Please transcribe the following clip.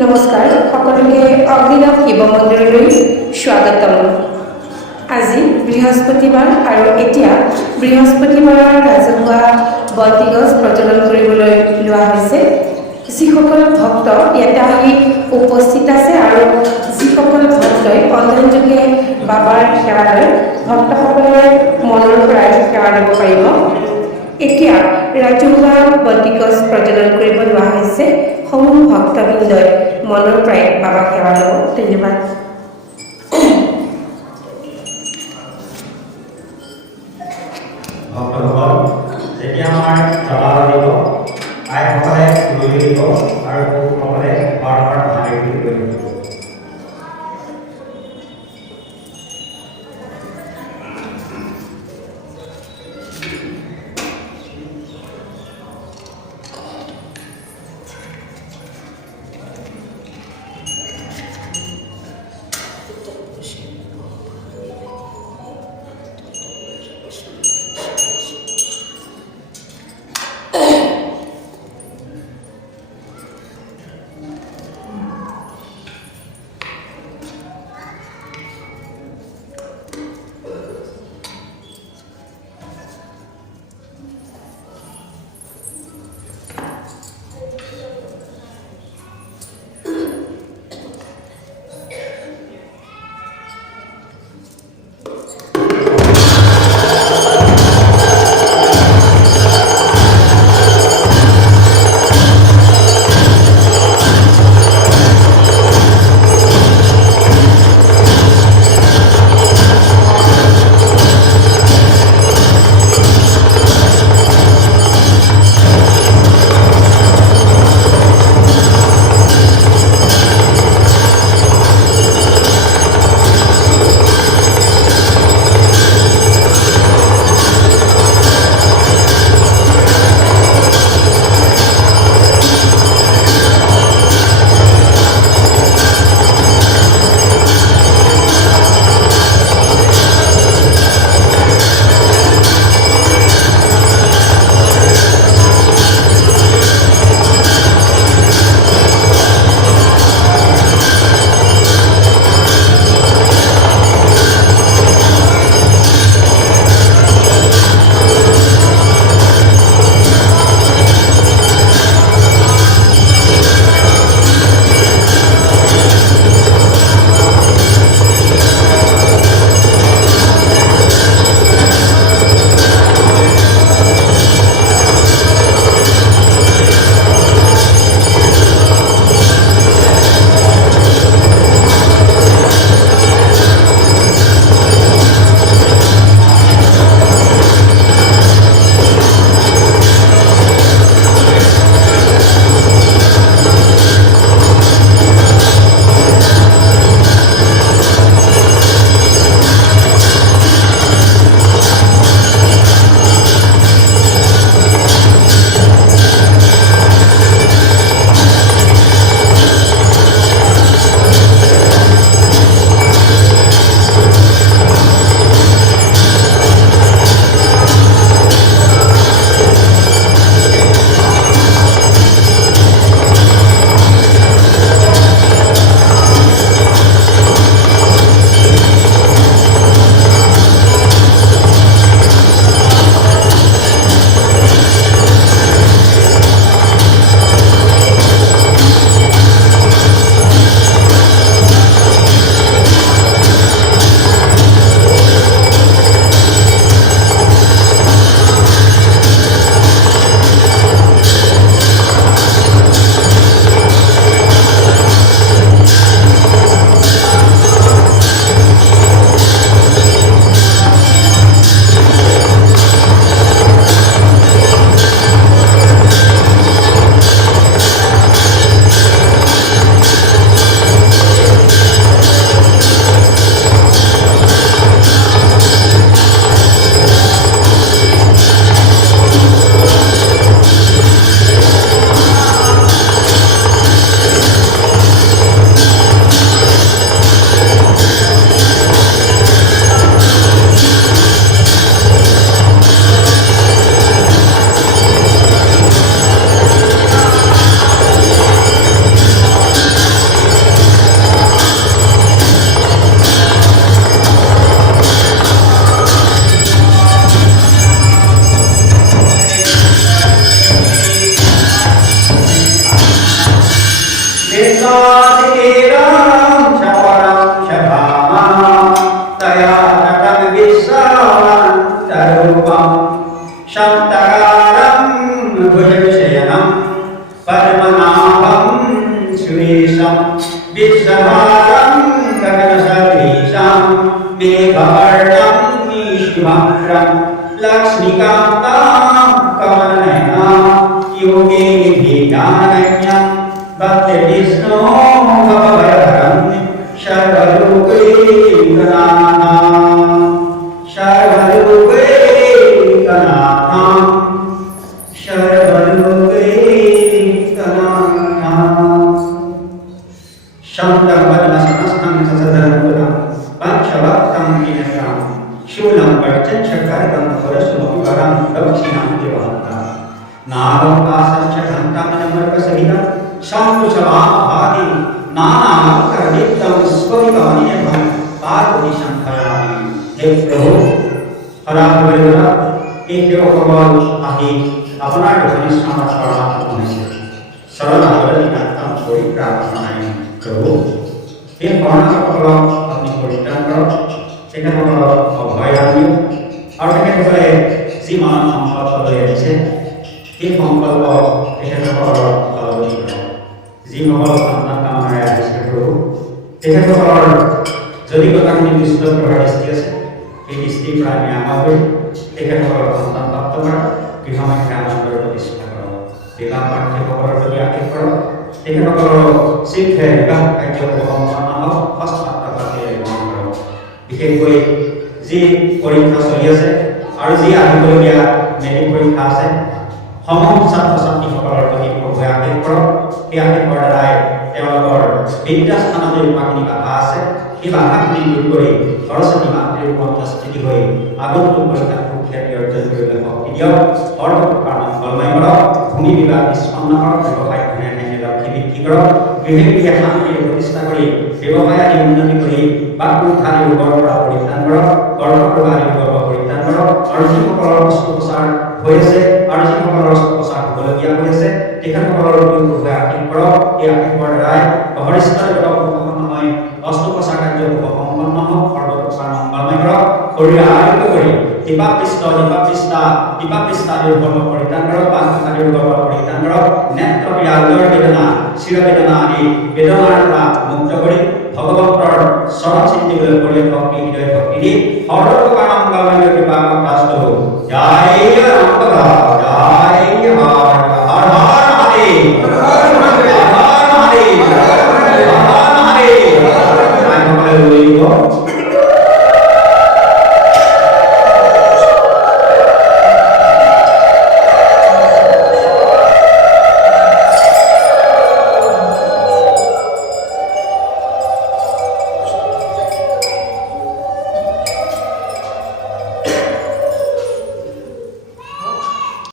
নমস্কাৰ সকলোকে অগ্নিনাভ শিৱ মন্দিৰলৈ স্বাগতম। আজি বৃহস্পতিবাৰ আৰু এতিয়া বৃহস্পতিবাৰৰ ৰাজহুৱা বন্তিগছ প্ৰজ্বলন কৰিবলৈ লোৱা হৈছে। যিসকল ভক্ত ইয়াতে আহি উপস্থিত আছে আৰু যিসকল ভক্তই অনলাইনযোগে বাবাৰ সেৱা লয়, ভক্তসকলৰ মনৰ পৰাই সেৱা ল'ব পাৰিব। এতিয়া ৰাজহুৱা বন্তিগছ প্ৰজ্বলন কৰিব লোৱা হৈছে। সমূহ ভক্তবৃন্দই মনৰ পৰাই বাবাক সেৱা ল'ব। ধন্যবাদ। ভক্তসকল, যেতিয়া আমাৰ জ্বলাব দিব, আইসকলে তুলি দিব আৰু পুৰুষসকলে বাৰবাৰ ভাঙি দিব। विश्वासिकेरं शपरं शभामा तया नटं विश्वान्तरूपं शान्तकारं भुजविशयनं पद्मनाभं सुरेशं विश्वभारं गगनसदृशं मेघवर्णं शुभङ्करं लक्ष्मीकान्तं कमलनयनं योगिनिधिज्ञानगम्यं भक्तिविष्णो भवभयहरं सर्वलोकैकनाथं सर्वलोकैकनाथं शान्तं पद्मसनस्थं ससदनुकुलं पंचभक्तं विनयं शूलं पर्यञ्चकरकं पुरस्मुखरं दक्षिणां देवहन्तं नागं पासं च घण्टां नमर्कसहितं शङ्कुशवामभागे नानालङ्कारयुक्तं स्वविकमनीयं पार्वती शङ्करामि हे प्रभु हराबेरा এই সকল আহি আপোনাৰ ঘনিষ্ঠমত শৰণাগত হৈছে শৰণাগত নিকান্তম পৰিত্ৰাণায় প্ৰভু এই শৰণাগতসকলক আপুনি পৰিত্ৰাণ কৰক তেখেতসকলক অভয় দিয়ক আৰু তেখেতসকলে যি মানৱ সংকল্প লৈ আহিছে সেই সংকল্প তেখেতসকলৰ ফলৱতী কৰক যিসকল সন্তান কামনাৰে আহিছে প্ৰভু তেখেতসকলৰ যদি কথাখিনি দুষ্ট প্ৰভাৱ দৃষ্টি আছে এই দৃষ্টিৰ পৰা আমি আশা কৰি তেখেতসকলৰ সন্তান প্ৰাপ্ত কৰা গৃহমাতৃ আনন্দৰ প্ৰতিষ্ঠা কৰক বিবাহ প্ৰাৰ্থীসকলৰ প্ৰতি আশীষ কৰক তেখেতসকলৰ শীঘ্ৰে বিবাহ কাৰ্য সম্পন্ন হওক হস্তাক্ষৰ পাতিৰে গ্ৰহণ কৰক বিশেষকৈ যি পৰীক্ষা চলি আছে আৰু যি আহিবলগীয়া মেট্ৰিক পৰীক্ষা আছে সমূহ ছাত্ৰ ছাত্ৰীসকলৰ প্ৰতি প্ৰভুৱে আশীষ কৰক সেই আশীষৰ দ্বাৰাই তেওঁলোকৰ বিদ্যাস্থানত যি পাখিনি বাধা আছে সেই বাধাখিনি দূৰ কৰি সৰস্বতী মাতৃৰ কণ্ঠস্থিতি হৈ আগন্তুক পৰীক্ষাত সুখ্যাতি অৰ্জন কৰিবলৈ শক্তি দিয়ক সৰ্বপ্ৰকাৰ মংগলময় কৰক ভূমি বিবাহ নিষ্পন্ন কৰক ব্যৱসায় ধনে লক্ষ্মী বৃদ্ধি কৰক গৃহে গৃহে শান্তিৰ প্ৰতিষ্ঠা কৰি ব্যৱসায় আদি উন্নতি কৰি বাকপন্থাদি ৰোগৰ পৰা পৰিত্ৰাণ কৰক কৰ্মপ্ৰবাহ আদি ৰোগৰ পৰা পৰিত্ৰাণ কৰক আৰু যিসকলৰ অস্ত্ৰোপচাৰ হৈ আছে আৰু যিসকলৰ অস্ত্ৰোপচাৰ হ'বলগীয়া হৈ আছে তেখেতসকলৰ প্ৰভুৱে আশীষ কৰক এই আশীষৰ দ্বাৰাই অহৰিষ্ঠ দেৱতাক হয় অস্ত্ৰোপচাৰ কাৰ্য সম্পন্ন হওক সৰ্বপ্ৰকাৰ মংগলময় কৰক শৰীৰ আৰোগ্য কৰি দীপাপৃষ্টা আদিৰ ৰোগৰ পৰিত্ৰাণ কৰক বাকপন্থাদি ৰোগৰ পৰা পৰিত্ৰাণ কৰক নেত্ৰ বিৰাগৰ বেদনা শিৰ বেদনা আদি বেদনাৰ পৰা মুক্ত কৰি ভগৱন্তৰ চৰণ চিন্তিবলৈ কৰি ভক্তি হৃদয় ভক্তি দি সৰ্বপ্ৰকাৰ মংগলময় কৃপা প্ৰাপ্ত হওক জয় ৰামদেৱ জয় হৰ হৰ মহাদেৱ হৰ হৰ মহাদেৱ হৰ হৰ মহাদেৱ হৰ হৰ মহাদেৱ